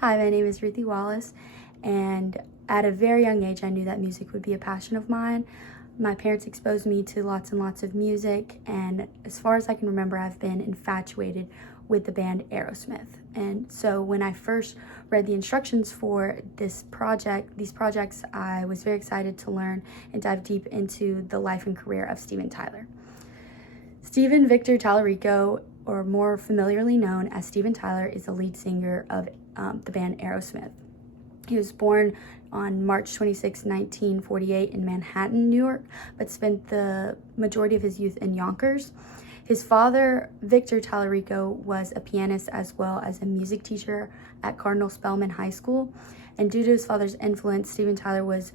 Hi, my name is Ruthie Wallace, and at a very young age, I knew that music would be a passion of mine. My parents exposed me to lots and lots of music, and as far as I can remember, I've been infatuated with the band Aerosmith. And so when I first read the instructions for these projects, I was very excited to learn and dive deep into the life and career of Steven Tyler. Steven Victor Tallarico, or more familiarly known as Steven Tyler, is the lead singer of the band Aerosmith. He was born on March 26, 1948 in Manhattan, New York, but spent the majority of his youth in Yonkers. His father, Victor Tallarico, was a pianist as well as a music teacher at Cardinal Spellman High School. And due to his father's influence, Steven Tyler was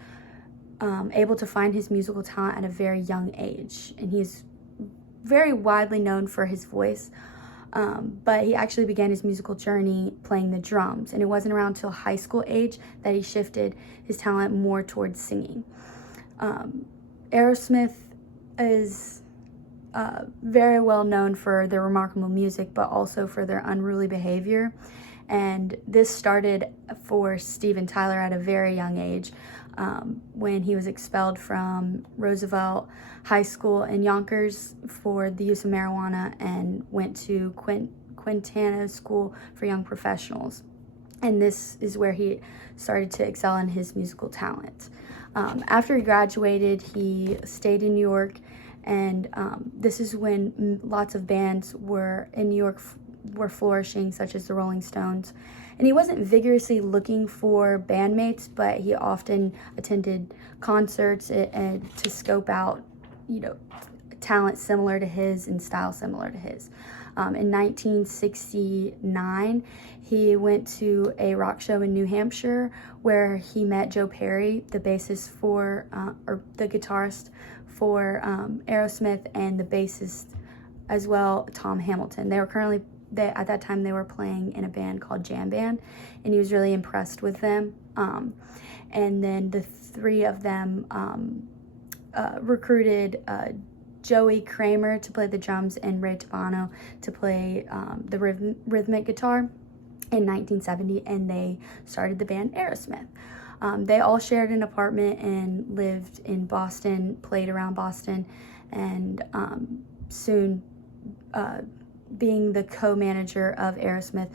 able to find his musical talent at a very young age. And he's very widely known for his voice. But he actually began his musical journey playing the drums, and it wasn't around till high school age that he shifted his talent more towards singing. Aerosmith is very well known for their remarkable music, but also for their unruly behavior. And this started for Steven Tyler at a very young age, when he was expelled from Roosevelt High School in Yonkers for the use of marijuana and went to Quintana School for Young Professionals. And this is where he started to excel in his musical talent. After he graduated, he stayed in New York, and this is when lots of bands were in New York were flourishing, such as the Rolling Stones. And he wasn't vigorously looking for bandmates, but he often attended concerts and to scope out, talent similar to his and style similar to his. In 1969, he went to a rock show in New Hampshire where he met Joe Perry, the bassist for, or the guitarist for Aerosmith, and the bassist as well, Tom Hamilton. At that time, they were playing in a band called Jam Band, and he was really impressed with them. And then the three of them recruited Joey Kramer to play the drums and Ray Tabano to play the rhythmic guitar in 1970, and they started the band Aerosmith. They all shared an apartment and lived in Boston, played around Boston, and soon being the co-manager of Aerosmith,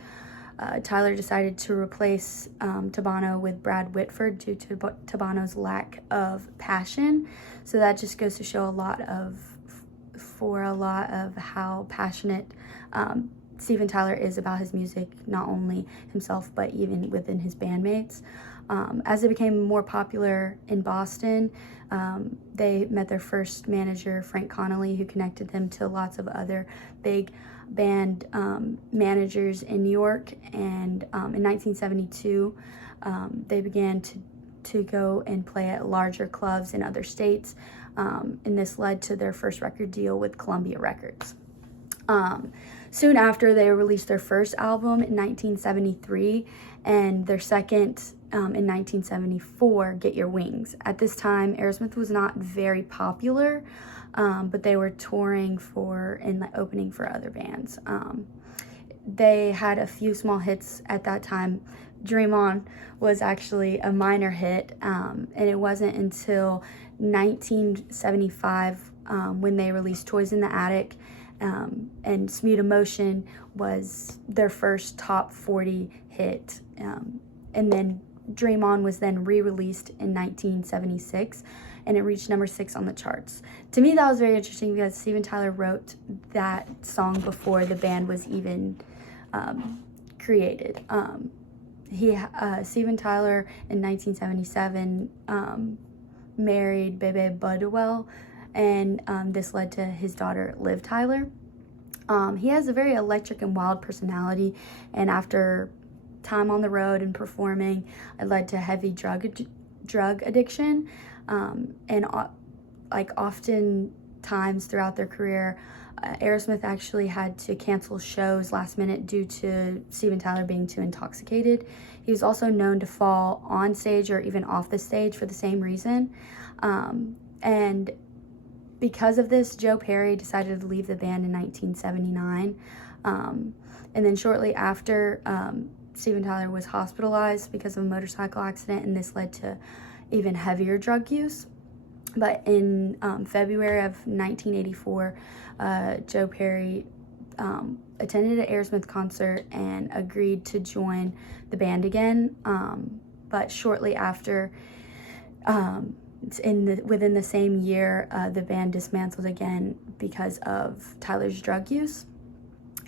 Tyler decided to replace Tabano with Brad Whitford due to Tabano's lack of passion. So that just goes to show a lot of how passionate Steven Tyler is about his music, not only himself, but even within his bandmates. As it became more popular in Boston, they met their first manager, Frank Connolly, who connected them to lots of other big band managers in New York. And in 1972, they began to go and play at larger clubs in other states, and this led to their first record deal with Columbia Records. Soon after, they released their first album in 1973, and their second in 1974, Get Your Wings. At this time, Aerosmith was not very popular, but they were touring and opening for other bands. They had a few small hits at that time. Dream On was actually a minor hit, and it wasn't until 1975 when they released Toys in the Attic, and Smooth Emotion was their first top 40 hit. And then Dream On was then re-released in 1976, and it reached number 6 on the charts. To me, that was very interesting because Steven Tyler wrote that song before the band was even created. Steven Tyler in 1977 married Bebe Budwell, and this led to his daughter Liv Tyler. He has a very electric and wild personality, and after time on the road and performing, it led to heavy drug addiction, and often times throughout their career, Aerosmith actually had to cancel shows last minute due to Steven Tyler being too intoxicated. He was also known to fall on stage or even off the stage for the same reason. And because of this, Joe Perry decided to leave the band in 1979. And then shortly after, Steven Tyler was hospitalized because of a motorcycle accident, and this led to even heavier drug use. But in February of 1984, Joe Perry attended an Aerosmith concert and agreed to join the band again. But shortly after, within the same year, the band dismantled again because of Tyler's drug use.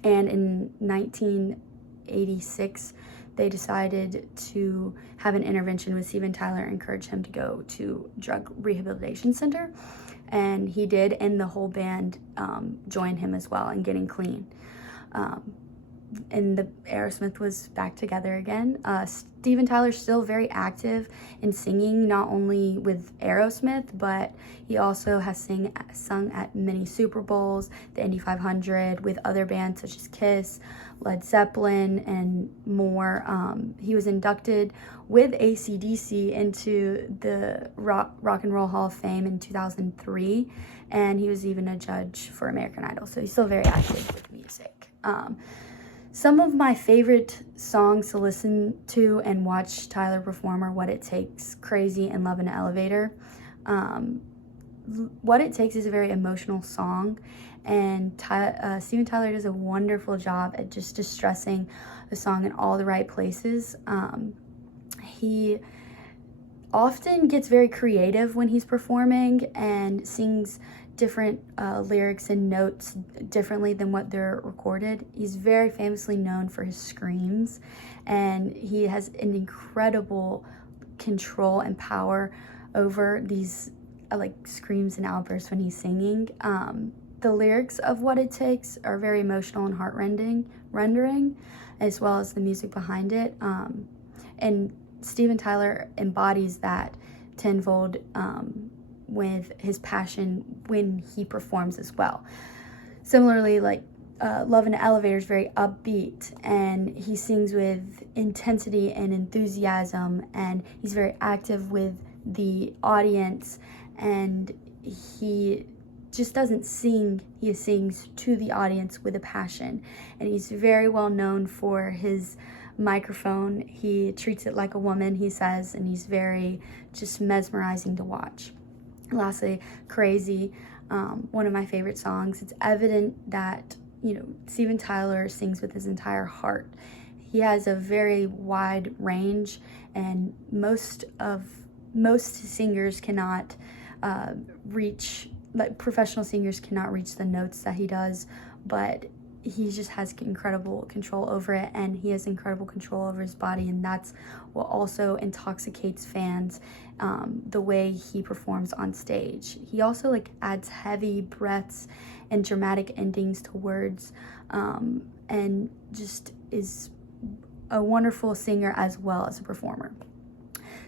And in 1986, they decided to have an intervention with Steven Tyler, encourage him to go to drug rehabilitation center. And he did, and the whole band joined him as well in getting clean. And the Aerosmith was back together again. Steven Tyler's still very active in singing, not only with Aerosmith, but he also has sung at many Super Bowls, the Indy 500, with other bands such as Kiss, Led Zeppelin, and more. He was inducted with AC/DC into the Rock and Roll Hall of Fame in 2003, and he was even a judge for American Idol, so he's still very active with music. Some of my favorite songs to listen to and watch Tyler perform are What It Takes, Crazy, and Love in an Elevator. What It Takes is a very emotional song, and Steven Tyler does a wonderful job at just distressing the song in all the right places. He often gets very creative when he's performing and sings different lyrics and notes differently than what they're recorded. He's very famously known for his screams, and he has an incredible control and power over these like screams and outbursts when he's singing. The lyrics of What It Takes are very emotional and heart-rendering, as well as the music behind it. And Steven Tyler embodies that tenfold with his passion when he performs as well. Similarly, like Love in an Elevator is very upbeat, and he sings with intensity and enthusiasm, and he's very active with the audience, and he just doesn't sing, he sings to the audience with a passion. And he's very well known for his microphone. He treats it like a woman, he says, and he's very just mesmerizing to watch. Lastly, Crazy, one of my favorite songs. It's evident that, Steven Tyler sings with his entire heart. He has a very wide range, and most singers cannot reach, like professional singers cannot reach the notes that he does, but he just has incredible control over it, and he has incredible control over his body, and that's what also intoxicates fans, the way he performs on stage. He also adds heavy breaths and dramatic endings to words, and just is a wonderful singer as well as a performer.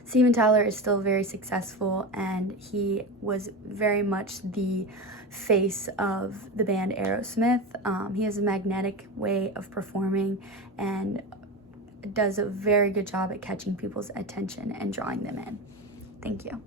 Steven Tyler is still very successful, and he was very much the face of the band Aerosmith. He has a magnetic way of performing and does a very good job at catching people's attention and drawing them in. Thank you.